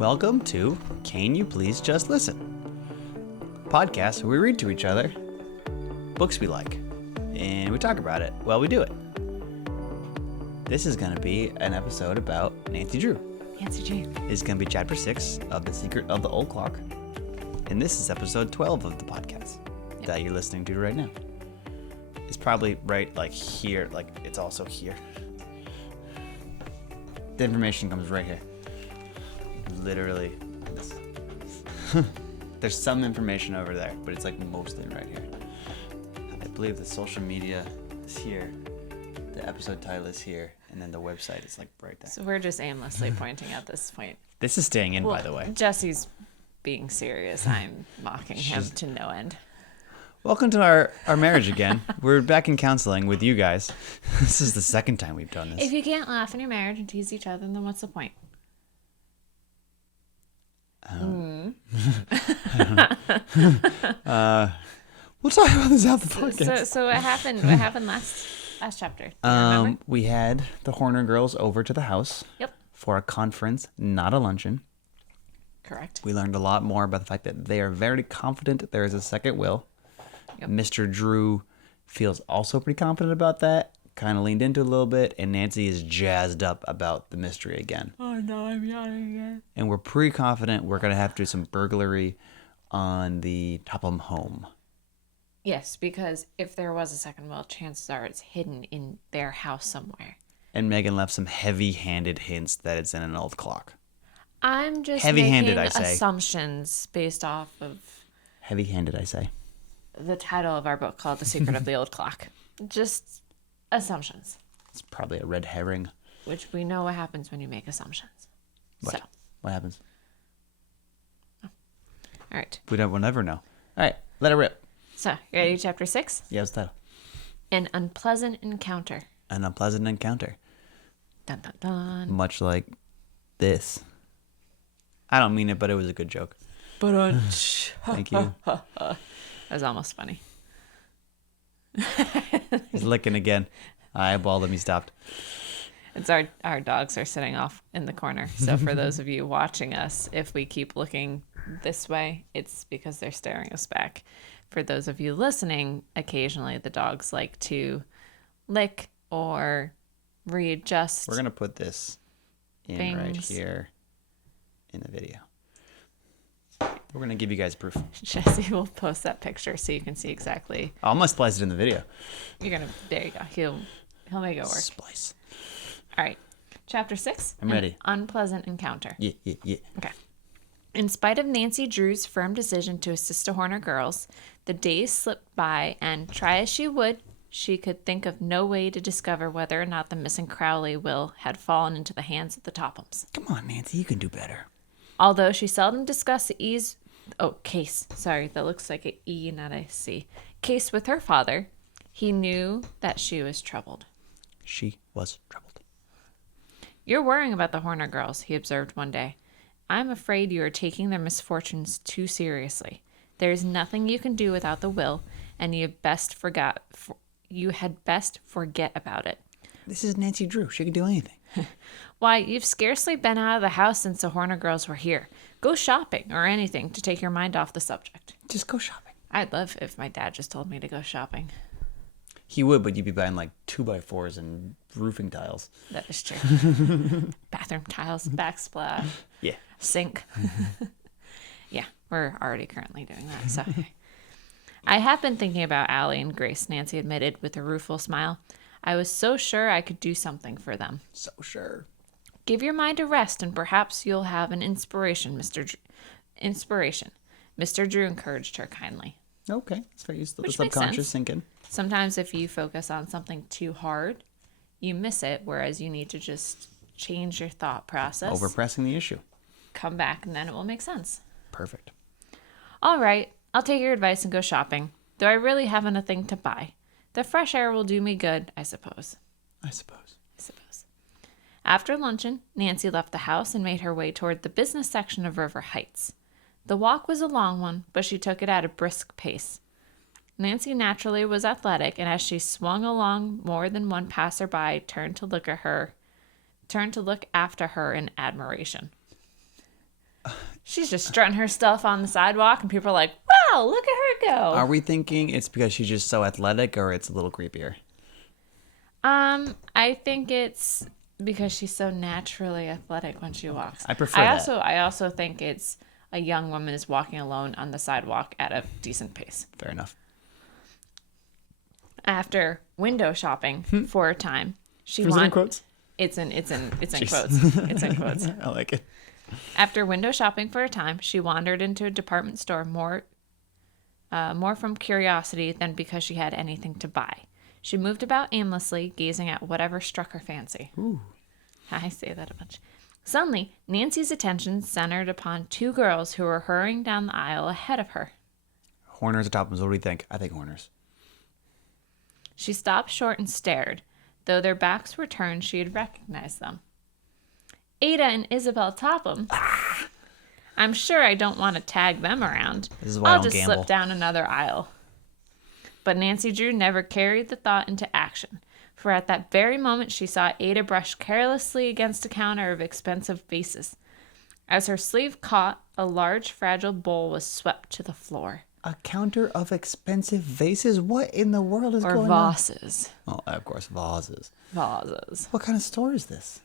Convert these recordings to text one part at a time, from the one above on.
Welcome to Can You Please Just Listen? Podcast where we read to each other books we like, and we talk about it while we do it. This is going to be an episode about Nancy Drew. Nancy Drew. This is going to be chapter 6 of The Secret of the Old Clock, and this is episode 12 of the podcast that you're listening to right now. It's probably right like here, like it's also here. The information comes right here. Literally. There's some information over there, but it's like mostly right here. I believe the social media is here. The episode title is here, and then the website is like right there. So we're just aimlessly pointing at this point. This is staying in, by the way. Jesse's being serious. I'm mocking him to no end. Welcome to our marriage again. We're back in counseling with you guys. This is the second time we've done this. If you can't laugh in your marriage and tease each other, then what's the point? We'll talk about this after the podcast. So what happened? What happened last chapter? Do you remember? We had the Horner girls over to the house. Yep. For a conference, not a luncheon. Correct. We learned a lot more about the fact that they are very confident that there is a second will. Yep. Mr. Drew feels also pretty confident about that. Kind of leaned into it a little bit, and Nancy is jazzed up about the mystery again. Oh no, I'm yawning again. And we're pretty confident we're going to have to do some burglary on the Topham home. Yes, because if there was a second will, chances are it's hidden in their house somewhere. And Megan left some heavy-handed hints that it's in an old clock. I'm just Heavy-handed, making I say. assumptions based off of Heavy-handed, I say. the title of our book called The Secret of the Old Clock. Just assumptions. It's probably a red herring. Which we know what happens when you make assumptions. What? So, What happens? all right. We'll never know. All right, let it rip. So, you ready? Chapter 6? Yeah, what's the title? An Unpleasant Encounter. An unpleasant encounter. Dun dun dun. Much like this. I don't mean it, but it was a good joke. But Thank you. That was almost funny. He's licking again. I eyeballed him. He stopped. It's our dogs are sitting off in the corner. So for those of you watching us, if we keep looking this way, it's because they're staring us back. For those of you listening, occasionally the dogs like to lick or readjust. We're going to put this in right here in the video. We're going to give you guys proof. Jesse will post that picture so you can see exactly. I almost spliced it in the video. There you go. He'll make it work. Splice. All right. Chapter 6. I'm ready. An Unpleasant Encounter. Yeah. Okay. In spite of Nancy Drew's firm decision to assist the Horner girls, the days slipped by, and try as she would, she could think of no way to discover whether or not the missing Crowley will had fallen into the hands of the Tophams. Come on, Nancy. You can do better. Although she seldom discussed the case. Sorry, that looks like an E, not a C. Case with her father, he knew that she was troubled. She was troubled. You're worrying about the Horner girls, he observed one day. I'm afraid you are taking their misfortunes too seriously. There is nothing you can do without the will, and you had best forget about it. This is Nancy Drew. She can do anything. Why, you've scarcely been out of the house since the Horner girls were here. Go shopping or anything to take your mind off the subject. Just go shopping. I'd love if my dad just told me to go shopping. He would, but you'd be buying like 2x4s and roofing tiles. That is true. Bathroom tiles, backsplash, Yeah. sink. Yeah, we're already currently doing that. So I have been thinking about Allie and Grace, Nancy admitted with a rueful smile. I was so sure I could do something for them. So sure. Give your mind a rest, and perhaps you'll have an inspiration, Inspiration. Mr. Drew encouraged her kindly. Okay. That's fair. Use the Which makes subconscious sense. thinking. Sometimes if you focus on something too hard, you miss it, whereas you need to just change your thought process. Overpressing the issue. Come back, and then it will make sense. Perfect. All right, I'll take your advice and go shopping, though I really haven't a thing to buy. The fresh air will do me good, I suppose. After luncheon, Nancy left the house and made her way toward the business section of River Heights. The walk was a long one, but she took it at a brisk pace. Nancy naturally was athletic, and as she swung along, more than one passerby turned to look after her in admiration. She's just strutting her stuff on the sidewalk, and people are like, wow, look at her go. Are we thinking it's because she's just so athletic, or it's a little creepier? I think it's because she's so naturally athletic when she walks. I prefer that. I also think it's a young woman is walking alone on the sidewalk at a decent pace. Fair enough. After window shopping for a time, she Was it in quotes? It's in Jeez. quotes. It's in quotes. I like it. After window shopping for a time, she wandered into a department store more from curiosity than because she had anything to buy. She moved about aimlessly, gazing at whatever struck her fancy. Ooh. I say that a bunch. Suddenly, Nancy's attention centered upon two girls who were hurrying down the aisle ahead of her. Horners or Tophams? What do you think? I think Horners. She stopped short and stared. Though their backs were turned, she had recognized them. Ada and Isabel Topham. I'm sure I don't want to tag them around. This is why I I'll don't just gamble. slip down another aisle. But Nancy Drew never carried the thought into action, for at that very moment she saw Ada brush carelessly against a counter of expensive vases. As her sleeve caught, a large, fragile bowl was swept to the floor. A counter of expensive vases? What in the world is Or going on? vases. Oh, of course, vases. Vases. What kind of store is this?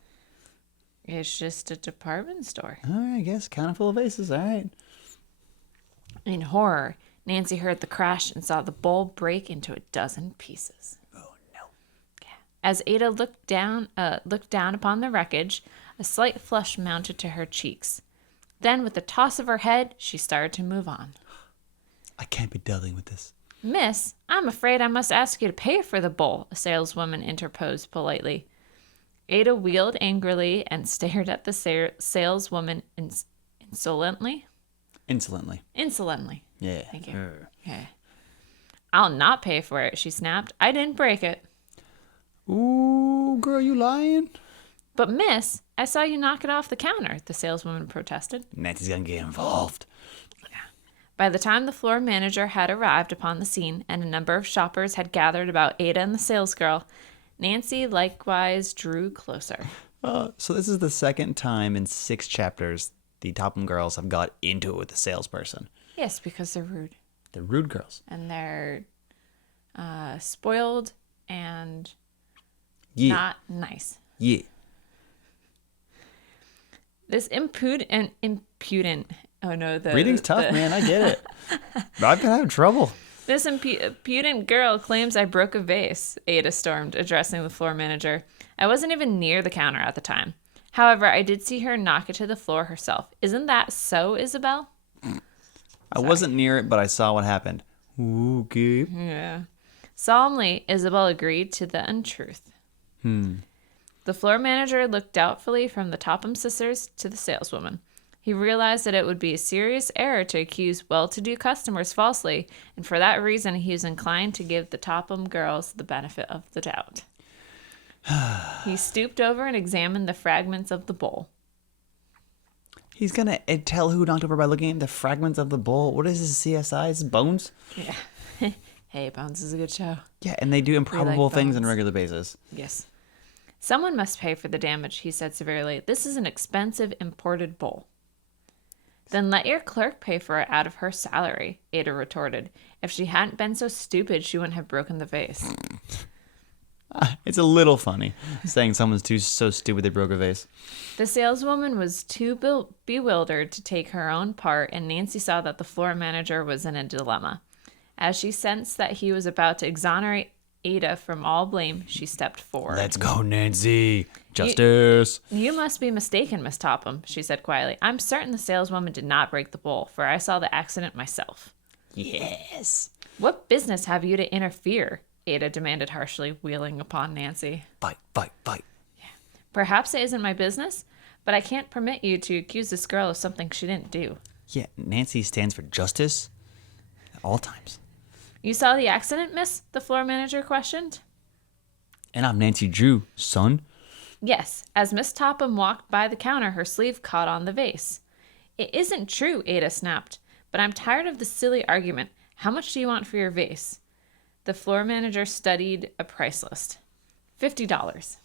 It's just a department store. All right, I guess. Counter full of vases. All right. In horror, Nancy heard the crash and saw the bowl break into a dozen pieces. Oh, no. As Ada looked down upon the wreckage, a slight flush mounted to her cheeks. Then, with a toss of her head, she started to move on. I can't be dealing with this. Miss, I'm afraid I must ask you to pay for the bowl, a saleswoman interposed politely. Ada wheeled angrily and stared at the saleswoman insolently. Insolently. Yeah. Thank you. Okay. I'll not pay for it, she snapped. I didn't break it. Ooh, girl, you lying? But miss, I saw you knock it off the counter, the saleswoman protested. Nancy's gonna get involved. By the time the floor manager had arrived upon the scene and a number of shoppers had gathered about Ada and the salesgirl, Nancy likewise drew closer. So this is the second time in 6 chapters the Topham girls have got into it with the salesperson. Yes, because they're rude. They're rude girls. And they're spoiled and Yeah. not nice. Yeah. This impudent. Oh no, Reading's tough, man. I get it. But I've been having trouble. This impudent girl claims I broke a vase, Ada stormed, addressing the floor manager. I wasn't even near the counter at the time. However, I did see her knock it to the floor herself. Isn't that so, Isabel? I wasn't near it, but I saw what happened. Okay. Yeah. Solemnly, Isabel agreed to the untruth. The floor manager looked doubtfully from the Topham sisters to the saleswoman. He realized that it would be a serious error to accuse well-to-do customers falsely, and for that reason he was inclined to give the Topham girls the benefit of the doubt. He stooped over and examined the fragments of the bowl. He's gonna tell who knocked over by looking at the fragments of the bowl. What is this, CSI? Is this Bones? Yeah. Hey, Bones is a good show. Yeah, and they do improbable things on a Bones. regular basis. Yes. Someone must pay for the damage, he said severely. This is an expensive imported bowl. Then let your clerk pay for it out of her salary, Ada retorted. If she hadn't been so stupid, she wouldn't have broken the vase. It's a little funny saying someone's so stupid they broke a vase. The saleswoman was too bewildered to take her own part, and Nancy saw that the floor manager was in a dilemma. As she sensed that he was about to exonerate Ada from all blame, she stepped forward. Let's go, Nancy. Justice. You must be mistaken, Miss Topham, she said quietly. I'm certain the saleswoman did not break the bowl, for I saw the accident myself. Yes. What business have you to interfere? Ada demanded harshly, wheeling upon Nancy. Fight, fight, fight. Perhaps it isn't my business, but I can't permit you to accuse this girl of something she didn't do. Yeah, Nancy stands for justice at all times. You saw the accident, miss? The floor manager questioned. And I'm Nancy Drew, son. Yes, as Miss Topham walked by the counter, her sleeve caught on the vase. It isn't true, Ada snapped, but I'm tired of the silly argument. How much do you want for your vase? The floor manager studied a price list. $50.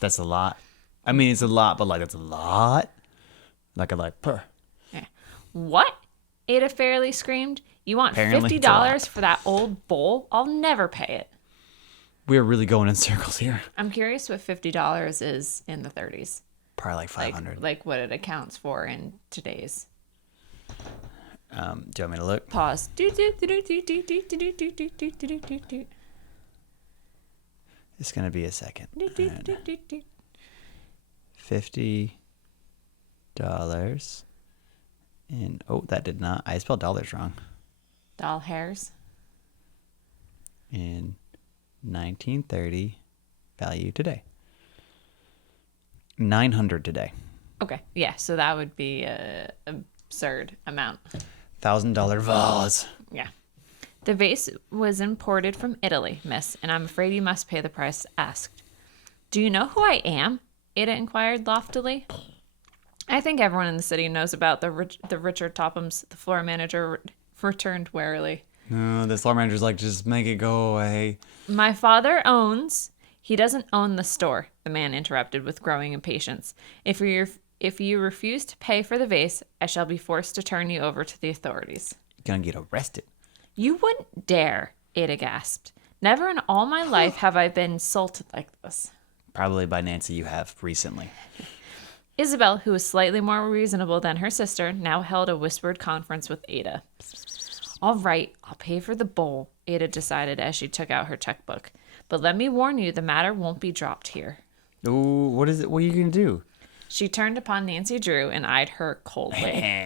That's a lot. I mean, it's a lot, but like, that's a lot. Like, per. Yeah. What? Ada fairly screamed. You want Apparently it's a lot. $50 for that old bowl? I'll never pay it. We're really going in circles here. I'm curious what $50 is in the 30s. Probably like 500. Like what it accounts for in today's. Do you want me to look? Pause. It's going to be a second. $50 in, oh, that did not, I spelled dollars wrong. Doll hairs. In 1930, value today. 900 today. Okay. Yeah. So that would be a absurd amount. $1,000 vase. Yeah. The vase was imported from Italy, miss, and I'm afraid you must pay the price asked. Do you know who I am? Ada inquired loftily. I think everyone in the city knows about the Richard Tophams, the floor manager returned warily. No, the floor manager's like, just make it go away. My father owns... He doesn't own the store, the man interrupted with growing impatience. If you refuse to pay for the vase, I shall be forced to turn you over to the authorities. You're gonna get arrested. You wouldn't dare, Ada gasped. Never in all my life have I been insulted like this. Probably by Nancy you have recently. Isabel, who was slightly more reasonable than her sister, now held a whispered conference with Ada. All right, I'll pay for the bowl, Ada decided as she took out her checkbook. But let me warn you, the matter won't be dropped here. Ooh, what is it? What are you gonna do? She turned upon Nancy Drew and eyed her coldly.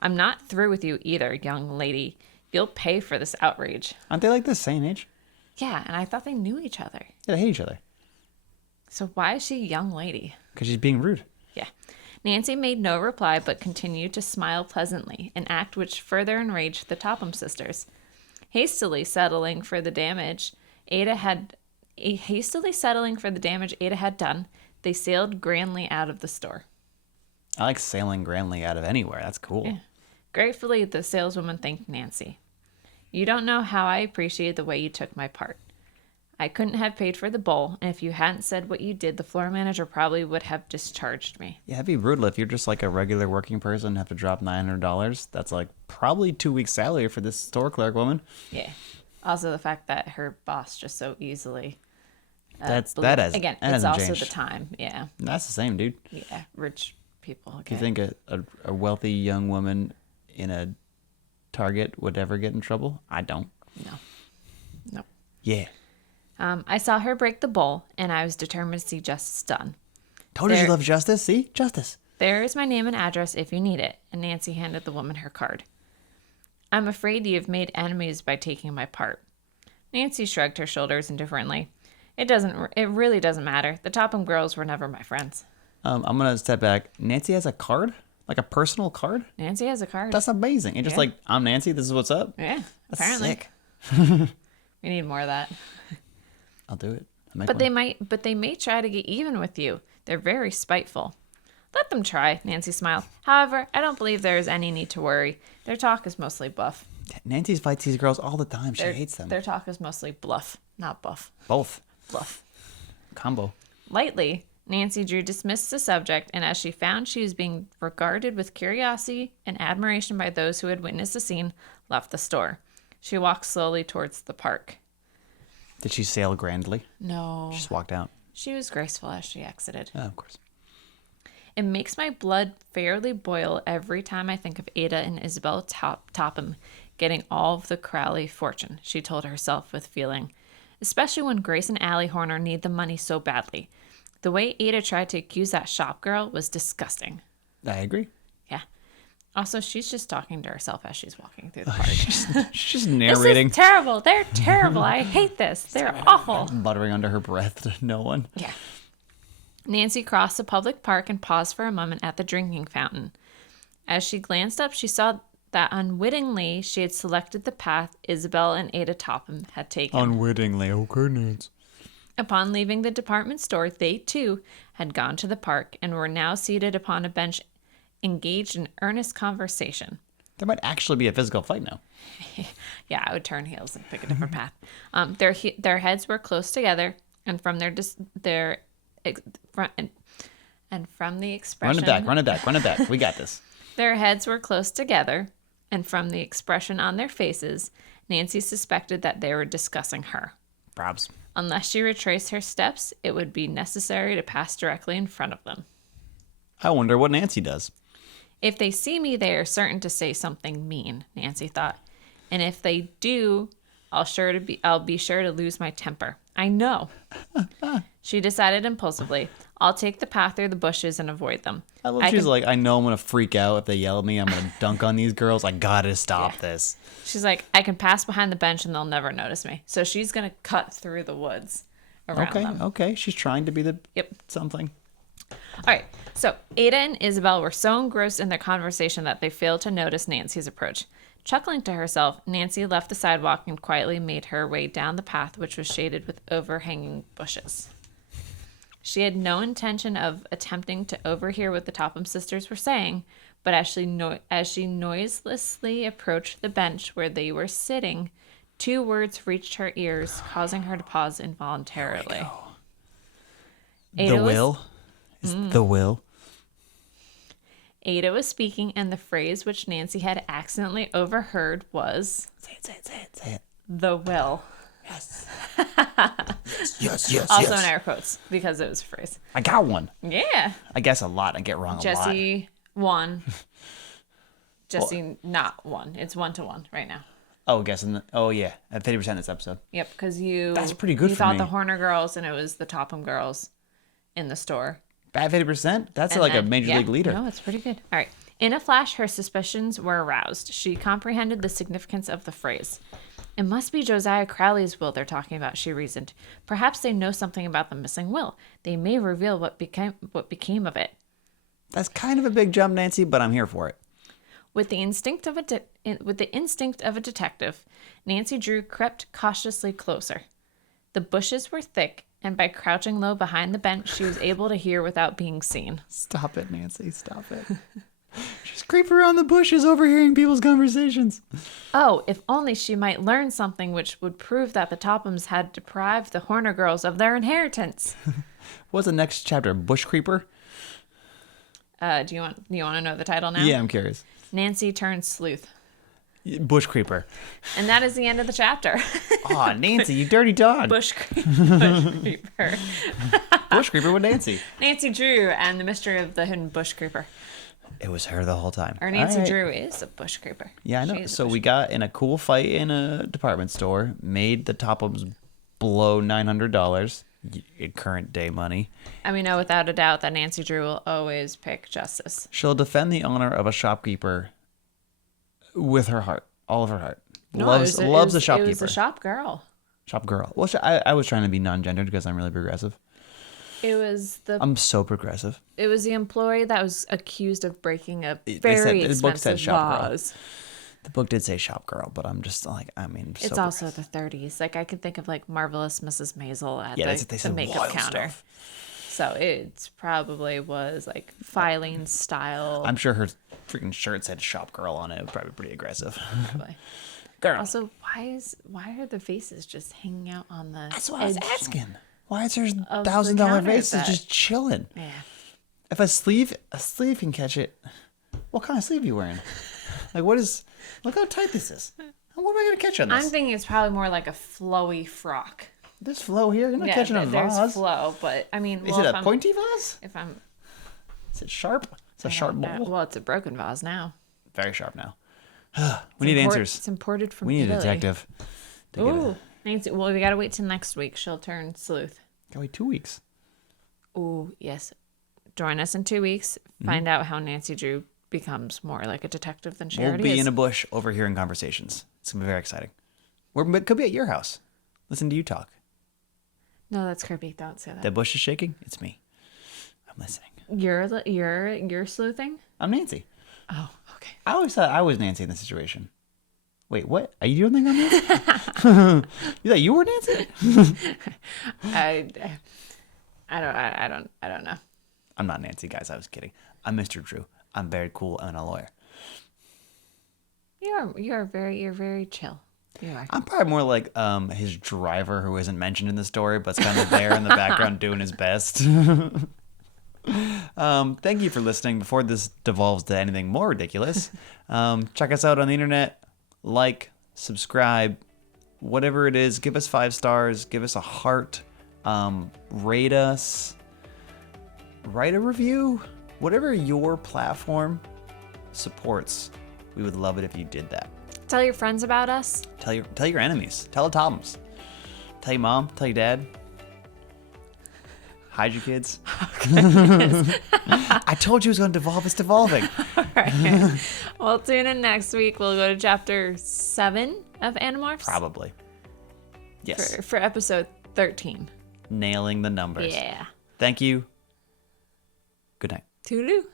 I'm not through with you either, young lady. You'll pay for this outrage. Aren't they like the same age? Yeah, and I thought they knew each other. Yeah, they hate each other. So why is she young lady? Because she's being rude. Yeah. Nancy made no reply but continued to smile pleasantly, an act which further enraged the Topham sisters. Hastily settling for the damage Ada had done, they sailed grandly out of the store. I like sailing grandly out of anywhere. That's cool. Yeah. Gratefully, the saleswoman thanked Nancy. You don't know how I appreciate the way you took my part. I couldn't have paid for the bowl, and if you hadn't said what you did, the floor manager probably would have discharged me. Yeah, it'd be brutal if you're just like a regular working person and have to drop $900. That's like probably 2 weeks' salary for this store clerk woman. Yeah. Also, the fact that her boss just so easily. It's also changed. the time. Yeah. That's the same, dude. Yeah. Rich people. Okay. Do you think a wealthy young woman in a Target would ever get in trouble? I don't. No. Yeah. I saw her break the bowl, and I was determined to see justice done. Told her she loves justice. See? Justice. There is my name and address if you need it, and Nancy handed the woman her card. I'm afraid you have made enemies by taking my part. Nancy shrugged her shoulders indifferently. It really doesn't matter. The Topham girls were never my friends. I'm going to step back. Nancy has a card? Like a personal card? Nancy has a card. That's amazing. And just like, I'm Nancy, this is what's up? Yeah, That's apparently. sick. We need more of that. I'll do it. But they may try to get even with you. They're very spiteful. Let them try, Nancy smiled. However, I don't believe there is any need to worry. Their talk is mostly bluff. Nancy fights these girls all the time. She hates them. Their talk is mostly bluff, not buff. Both. Bluff. Combo. Lightly, Nancy Drew dismissed the subject, and as she found she was being regarded with curiosity and admiration by those who had witnessed the scene, left the store. She walked slowly towards the park. Did she sail grandly? No. She just walked out. She was graceful as she exited. Oh, of course. It makes my blood fairly boil every time I think of Ada and Isabel Topham getting all of the Crowley fortune, she told herself with feeling. Especially when Grace and Allie Horner need the money so badly. The way Ada tried to accuse that shop girl was disgusting. I agree. Yeah. Also, she's just talking to herself as she's walking through the park. She's just narrating. This is terrible. They're terrible. I hate this. They're awful. Muttering under her breath to no one. Yeah. Nancy crossed the public park and paused for a moment at the drinking fountain. As she glanced up, she saw that unwittingly she had selected the path Isabel and Ada Topham had taken. Unwittingly, okay, Nancy. Upon leaving the department store, they, too, had gone to the park and were now seated upon a bench engaged in earnest conversation. There might actually be a physical fight now. Yeah, I would turn heels and pick a different path. Their heads were close together, and from the expression... Run it back. We got this. Their heads were close together, and from the expression on their faces, Nancy suspected that they were discussing her. Probs. Unless she retraced her steps, it would be necessary to pass directly in front of them. I wonder what Nancy does. If they see me, they are certain to say something mean, Nancy thought. And if they do, I'll be sure to lose my temper. I know. She decided impulsively, I'll take the path through the bushes and avoid them. I love she's like, I know I'm going to freak out if they yell at me. I'm going to dunk on these girls. I got to stop this. She's like, I can pass behind the bench and they'll never notice me. So she's going to cut through the woods around them. Okay. She's trying to be the Yep. something. All right. So Ada and Isabel were so engrossed in their conversation that they failed to notice Nancy's approach. Chuckling to herself, Nancy left the sidewalk and quietly made her way down the path, which was shaded with overhanging bushes. She had no intention of attempting to overhear what the Topham sisters were saying, but as she noiselessly approached the bench where they were sitting, 2 words reached her ears, causing her to pause involuntarily. The will? Is the will? Ada was speaking, and the phrase which Nancy had accidentally overheard was... Say it. The will. Yes. yes. Also in air quotes, because it was a phrase. I got one. Yeah. I guess a lot. I get wrong a lot. Jesse won. Jesse not won. It's 1-1 right now. Oh, guessing. Oh, yeah. At 50% this episode. Yep, because you... That's pretty good you for thought me. the Horner girls, and it was the Topham girls in the store. Bad 50%? That's And like then- a major league leader. No, it's pretty good. All right. In a flash, her suspicions were aroused. She comprehended the significance of the phrase. It must be Josiah Crowley's will they're talking about, she reasoned. Perhaps they know something about the missing will. They may reveal what became of it. That's kind of a big jump, Nancy, but I'm here for it. With the instinct of a detective, Nancy Drew crept cautiously closer. The bushes were thick, and by crouching low behind the bench, she was able to hear without being seen. Stop it, Nancy. Stop it. She's creeping around the bushes overhearing people's conversations. Oh, if only she might learn something which would prove that the Tophams had deprived the Horner girls of their inheritance. What's the next chapter? Bush Creeper? Do you want to know the title now? Yeah, I'm curious. Nancy turned sleuth. Bush Creeper. And that is the end of the chapter. Aw, Nancy, you dirty dog. Bush Creeper. Bush Creeper with Nancy. Nancy Drew and the mystery of the hidden Bush Creeper. It was her the whole time. Or Nancy All right. Drew is a Bush Creeper. Yeah, I know. She is a So Bush we got in a cool fight in a department store, made the Tophams blow $900 in current day money. And we know without a doubt that Nancy Drew will always pick justice. She'll defend the honor of a shopkeeper with her heart, all of her heart. Loves a shopkeeper. It was a shop girl. Shop girl. Well, I was trying to be non-gendered because I'm really progressive. It was I'm so progressive. It was the employee that was accused of breaking a They very said- the book said expensive shop girl. laws. The book did say shop girl, but I'm just like, It's also the 30s. Like I could think of like Marvelous Mrs. Maisel at they the said makeup wild counter. stuff. So it probably was like filing style. I'm sure her freaking shirt said shop girl on it. It was probably pretty aggressive. Probably. Girl. Also, why are the faces just hanging out on the That's what I was edge asking. Why is there of the $1,000 counter vases that- just chilling? Yeah. If a sleeve can catch it, what kind of sleeve are you wearing? Like, what is? Look how tight this is. What am I gonna catch on this? I'm thinking it's probably more like a flowy frock. This flow here, you're not Yeah, catching a there's vase. flow, but I mean, Is well, it if a I'm- pointy vase? If I'm, Is it sharp? It's a sharp bowl. well, it's a broken vase now. Very sharp now. We need answers. It's imported from We need a Italy. detective. To get Ooh, it. Nancy. Well, we gotta wait till next week. She'll turn sleuth. Gotta wait 2 weeks. Ooh, yes. Join us in 2 weeks. Find out how Nancy Drew becomes more like a detective than she We'll already be is. in a bush overhearing conversations. It's gonna be very exciting. It could be at your house. Listen to you talk. No, that's creepy. Don't say that. That bush is shaking. It's me. I'm listening. You're sleuthing. I'm Nancy. Oh, okay. I always thought I was Nancy in this situation. Wait, what? Are you doing anything on Nancy? You thought you were Nancy? I don't know. I'm not Nancy, guys. I was kidding. I'm Mr. Drew. I'm very cool and a lawyer. You're very chill. You are. I'm probably more like his driver who isn't mentioned in the story, but's kind of there in the background doing his best. Thank you for listening. Before this devolves to anything more ridiculous, check us out on the internet. Like, subscribe, whatever it is. Give us 5 stars. Give us a heart. Rate us. Write a review. Whatever your platform supports, we would love it if you did that. Tell your friends about us. Tell your enemies. Tell the Tophams. Tell your mom. Tell your dad. Hide your kids. I told you it was going to devolve. It's devolving. All right. Well, tune in next week. We'll go to chapter 7 of Animorphs. Probably. Yes. For episode 13. Nailing the numbers. Yeah. Thank you. Good night. Toodaloo.